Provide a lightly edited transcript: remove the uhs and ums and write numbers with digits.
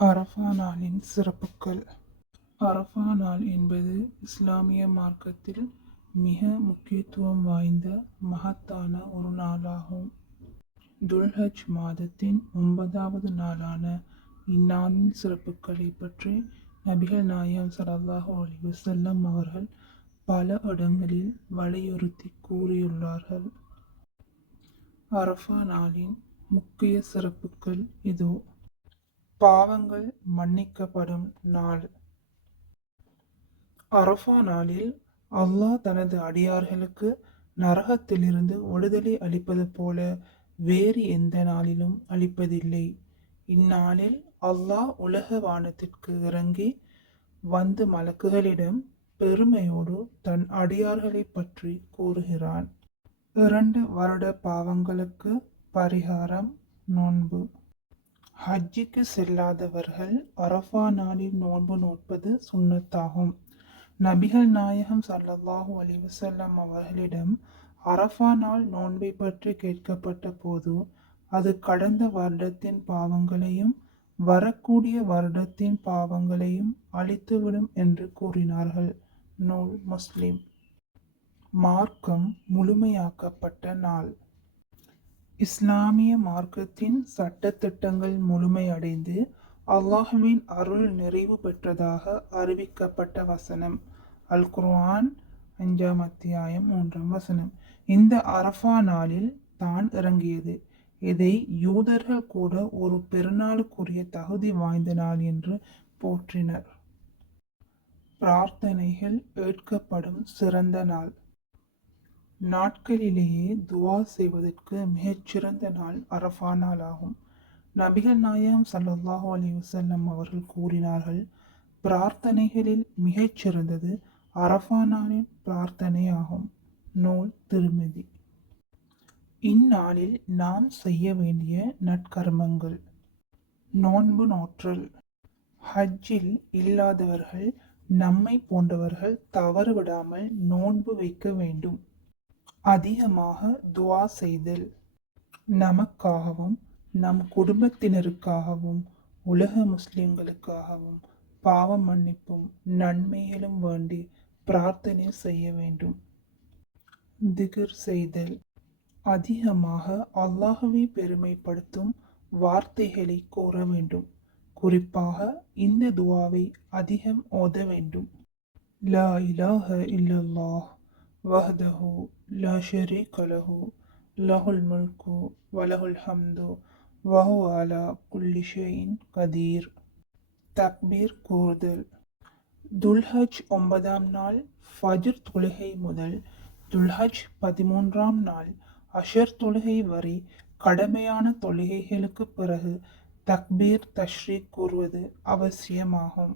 அரஃபா நாளின் சிறப்புகள். அரஃபா நாள் என்பது இஸ்லாமிய மார்க்கத்தில் மிக முக்கியத்துவம் வாய்ந்த மகத்தான ஒரு நாளாகும். துல்ஹஜ் மாதத்தின் 9வது நாளான இந்நாளின் சிறப்புகளை பற்றி நபிகள் நாயகம் ஸல்லல்லாஹு அலைஹி வஸல்லம் அவர்கள் பல இடங்களில் வலியுறுத்தி கூறியுள்ளார்கள். அரஃபா நாளின் முக்கிய சிறப்புகள் இதோ. பாவங்கள் மன்னிக்கப்படும் நாள். அரஃபா நாளில் அல்லாஹ் தனது அடியார்களுக்கு நரகத்திலிருந்து விடுதலை அளிப்பது போல வேறு எந்த நாளிலும் அளிப்பதில்லை. இந்நாளில் அல்லாஹ் உலக வானத்திற்கு இறங்கி வந்து மலக்குகளிடம் பெருமையோடு தன் அடியார்களை பற்றி கூறுகிறான். 2 வருட பாவங்களுக்கு பரிகாரம் நோன்பு. ஹஜ்ஜிக்கு செல்லாதவர்கள் அரஃபா நாளில் நோன்பு நோட்பது சுன்னத்தாகும். நபிகள் நாயகம் ஸல்லல்லாஹு அலைஹி வஸல்லம் அவர்களிடம் அரஃபா நாள் நோன்பை பற்றி கேட்கப்பட்ட போது அது கடந்த வருடத்தின் பாவங்களையும் வரக்கூடிய வருடத்தின் பாவங்களையும் அழித்துவிடும் என்று கூறினார்கள். நூல் முஸ்லிம். மார்க்கம் முழுமையாக்கப்பட்ட நாள். இஸ்லாமிய மார்க்கத்தின் சட்டதிட்டங்கள் முழுமையடைந்து அல்லாஹ்வின் அருள் நிறைவு பெற்றதாக அறிவிக்கப்பட்ட வசனம். அல் குர்ஆன் 5ஆம் அத்தியாயம் 3ஆம் வசனம். இந்த அரஃபா நாளில் தான் இறங்கியது. இதை யூதர்கள் கூட ஒரு பெருநாளுக்குரிய தகுதி வாய்ந்த நாள் என்று போற்றினர். பிரார்த்தனைகள் ஏற்கப்படும் சிறந்த நாள். நாட்களிலேயே துவா செய்வதற்கு மிகச்சிறந்த நாள் அரஃபா நாள் ஆகும். நபிகள் நாயகம் ஸல்லல்லாஹு அலைஹி வஸல்லம் அவர்கள் கூறினார்கள், பிரார்த்தனைகளில் மிகச்சிறந்தது அரஃபா நாளின் பிரார்த்தனை ஆகும். நூல் திருமிதி. இந்நாளில் நாம் செய்ய வேண்டிய நற்கர்மங்கள். நோன்பு நோற்றல். ஹஜ்ஜில் இல்லாதவர்கள் நம்மை போன்றவர்கள் தவறுவிடாமல் நோன்பு வைக்க வேண்டும். அதிகமாக துவா செய்தல். நமக்காகவும் நம் குடும்பத்தினருக்காகவும் உலக முஸ்லிம்களுக்காகவும் பாவ மன்னிப்பும் நன்மைகளும் வேண்டி பிரார்த்தனை செய்ய வேண்டும். திக்ர் செய்தல். அதிகமாக அல்லாஹ்வை பெருமைப்படுத்தும் வார்த்தைகளை கூற வேண்டும். குறிப்பாக இந்த துவாவை அதிகம் ஓத வேண்டும். லா இலாஹ இல்லல்லாஹ் வஹ்தஹு லா ஷரீக லஹு லஹுல் முல்கு வலஹுல் ஹம்து வஹுவ அலா குல்லி ஷைஇன் கதீர். தக்பீர் கூறுதல். துல்ஹஜ் 9ஆம் நாள் ஃபஜ்ர் தொழுகை முதல் துல்ஹஜ் 13ஆம் நாள் அஷர் தொழுகை வரை கடமையான தொழுகைகளுக்கு பிறகு தக்பீர் தஷ்ரீக் கூறுவது அவசியமாகும்.